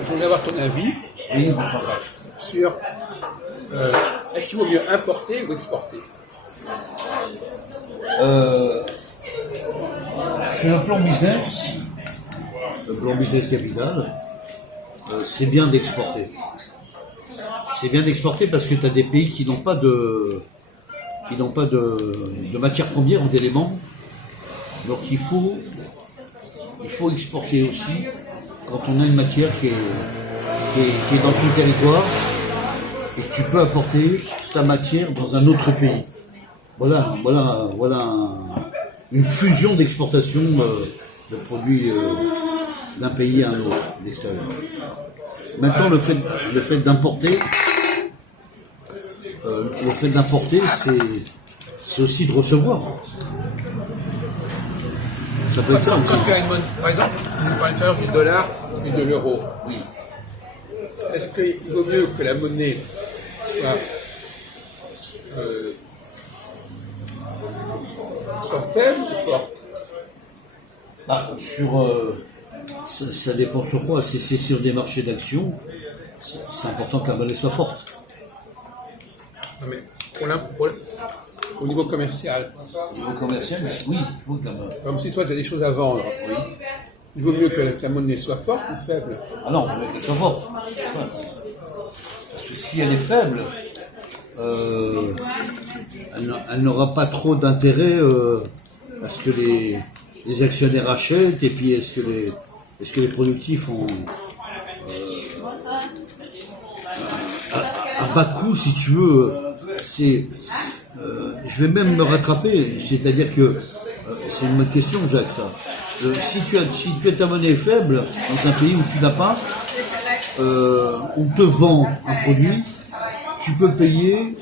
je voulais avoir ton avis Oui. sur est-ce qu'il vaut mieux importer ou exporter? Sur le plan business capital, c'est bien d'exporter. C'est bien d'exporter parce que tu as des pays qui n'ont pas de matières premières ou d'éléments. Donc il faut exporter aussi quand on a une matière qui est dans son territoire et que tu peux apporter ta matière dans un autre pays. Voilà une fusion d'exportation de produits d'un pays à un autre, d'extérieur. Maintenant, le fait d'importer, c'est aussi de recevoir. Ça peut être ça aussi. Quand tu as une monnaie, par exemple, à l'intérieur du dollar et de l'euro, Oui. est-ce qu'il vaut mieux que la monnaie soit faible ou forte? Ça dépend sur quoi. Si c'est sur des marchés d'actions, c'est important que la monnaie soit forte. Non, mais au niveau commercial, Au niveau commercial, oui, il faut que la monnaie. comme si toi tu as des choses à vendre, Oui. il vaut mieux que la monnaie soit forte ou faible? Ah non, il faut qu'elle soit forte. Parce que si elle est faible, elle n'aura pas trop d'intérêt à ce que les actionnaires achètent, et puis est-ce que les productifs ont à bas coût, si tu veux, je vais même me rattraper, c'est-à-dire que c'est une bonne question, Jacques, ça. Si tu as ta monnaie faible dans un pays où tu n'as pas, on te vend un produit, tu peux payer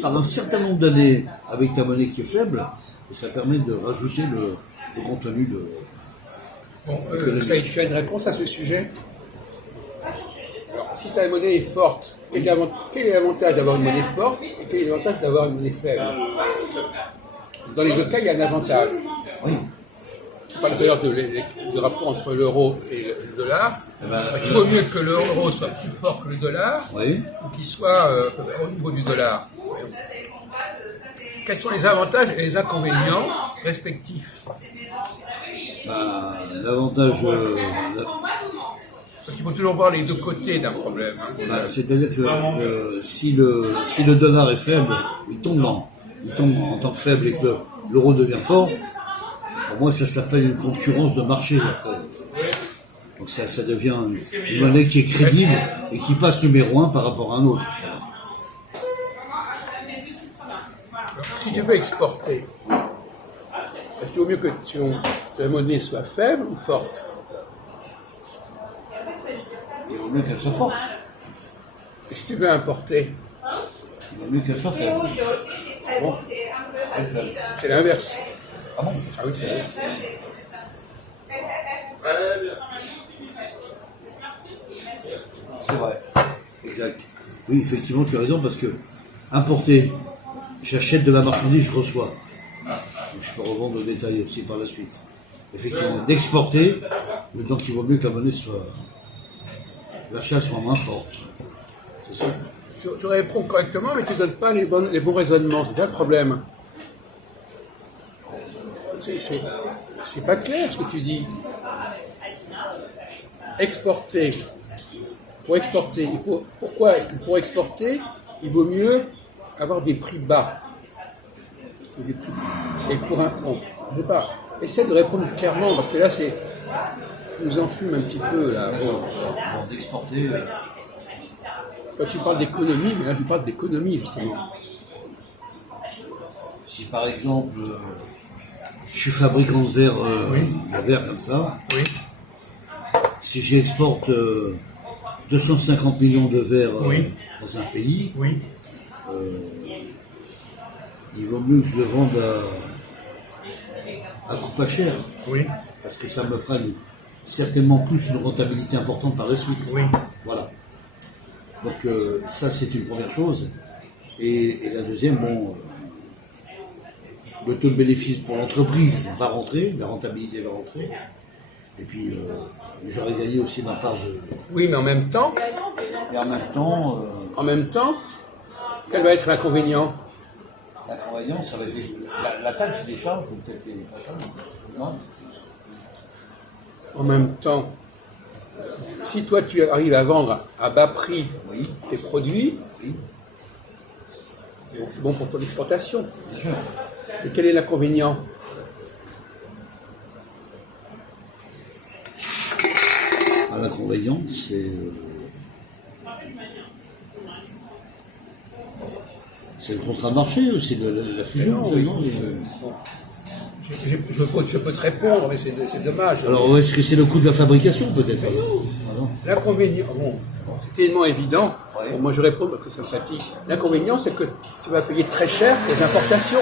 par un certain nombre d'années avec ta monnaie qui est faible, et ça permet de rajouter le contenu de. Bon, tu as une réponse à ce sujet? Alors, si ta monnaie est forte, quel est l'avantage d'avoir une monnaie forte et quel est l'avantage d'avoir une monnaie faible? Dans les deux cas, il y a un avantage. Oui. Tu parles tout à l'heure du rapport entre l'euro et le dollar. Il vaut mieux que l'euro soit plus fort que le dollar, Oui. ou qu'il soit au niveau du dollar. Quels sont les avantages et les inconvénients respectifs? L'avantage, Parce qu'il faut toujours voir les deux côtés d'un problème. c'est-à-dire que si le dollar est faible, il tombe en tant que faible et que l'euro devient fort. Pour moi, ça s'appelle une concurrence de marché après. Donc ça devient une monnaie qui est crédible et qui passe numéro 1 par rapport à un autre. Si tu veux exporter, est-ce qu'il vaut mieux que ta monnaie soit faible ou forte? Il vaut mieux qu'elle soit forte. Et si tu veux importer, Il vaut mieux qu'elle soit faible. bon, c'est l'inverse. Ah bon? Ah oui, c'est l'inverse. C'est vrai. Exact. Oui, effectivement, tu as raison, parce que importer, j'achète de la marchandise, je reçois. Donc je peux revendre au détail aussi par la suite. Effectivement, d'exporter, donc il vaut mieux que la monnaie soit. L'achat soit moins fort. C'est ça. Tu réponds correctement, mais tu ne donnes pas les bons raisonnements. C'est ça le problème. C'est pas clair ce que tu dis. Exporter. Pour exporter, pourquoi est-ce que pour exporter, il vaut mieux avoir des prix bas? Et pour un. Bon, je sais pas. Essaie de répondre clairement, parce que là, tu nous enfumes un petit peu, là. Bon. Pour d'exporter. Quand tu parles d'économie, mais là, je parle d'économie, justement. Si par exemple, je suis fabricant de verre comme ça, Oui. si j'exporte 250 millions de verres Oui. dans un pays, Oui. il vaut mieux que je le vende à coût pas cher, Oui. parce que ça me fera certainement plus une rentabilité importante par la suite. Oui. Voilà. Donc ça, c'est une première chose. Et la deuxième, le taux de bénéfice pour l'entreprise va rentrer, la rentabilité va rentrer. Et puis, j'aurais gagné aussi ma part de... Oui, mais en même temps, Et en même temps, quel va être l'inconvénient? l'inconvénient, ça va être la taxe des charges, ou peut-être pas ça, non? En même temps, si toi tu arrives à vendre à bas prix Oui, tes produits, oui, c'est bon pour ton exportation. bien sûr. Et quel est l'inconvénient? L'inconvénient, c'est le contrat de marché, c'est la fusion. Je peux te répondre, mais c'est dommage. Alors, est-ce que c'est le coût de la fabrication, peut-être? Ah non. L'inconvénient, bon, c'est tellement évident. Ouais. Bon, moi je réponds parce que ça me fatigue. L'inconvénient, c'est que tu vas payer très cher tes importations.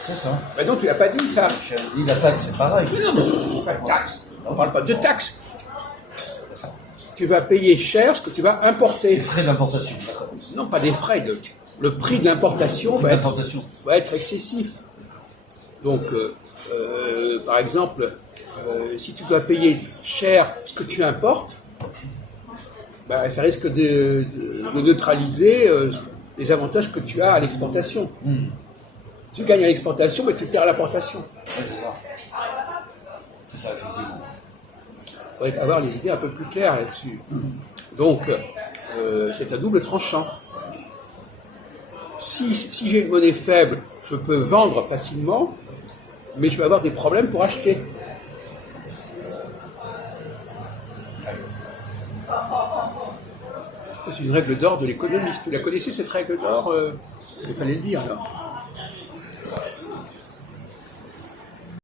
C'est ça. Ben non, tu l'as pas dit ça. J'avais dit la taxe, c'est pareil. Mais non, pas de taxe. On parle pas de taxe. Tu vas payer cher ce que tu vas Les importer. frais d'importation, d'accord. Non, pas des frais. Le prix de l'importation va être D'importation. excessif. Donc, par exemple, si tu dois payer cher ce que tu importes, ben, ça risque de neutraliser les avantages que tu as à l'exportation. Tu gagnes à l'exportation, mais tu perds à l'importation. Ouais, c'est ça. C'est ça, effectivement. Il faudrait avoir les idées un peu plus claires là-dessus. Donc, c'est à double tranchant. Si j'ai une monnaie faible, je peux vendre facilement, mais je vais avoir des problèmes pour acheter. C'est une règle d'or de l'économie. Tu la connaissais, cette règle d'or? Il fallait le dire, alors.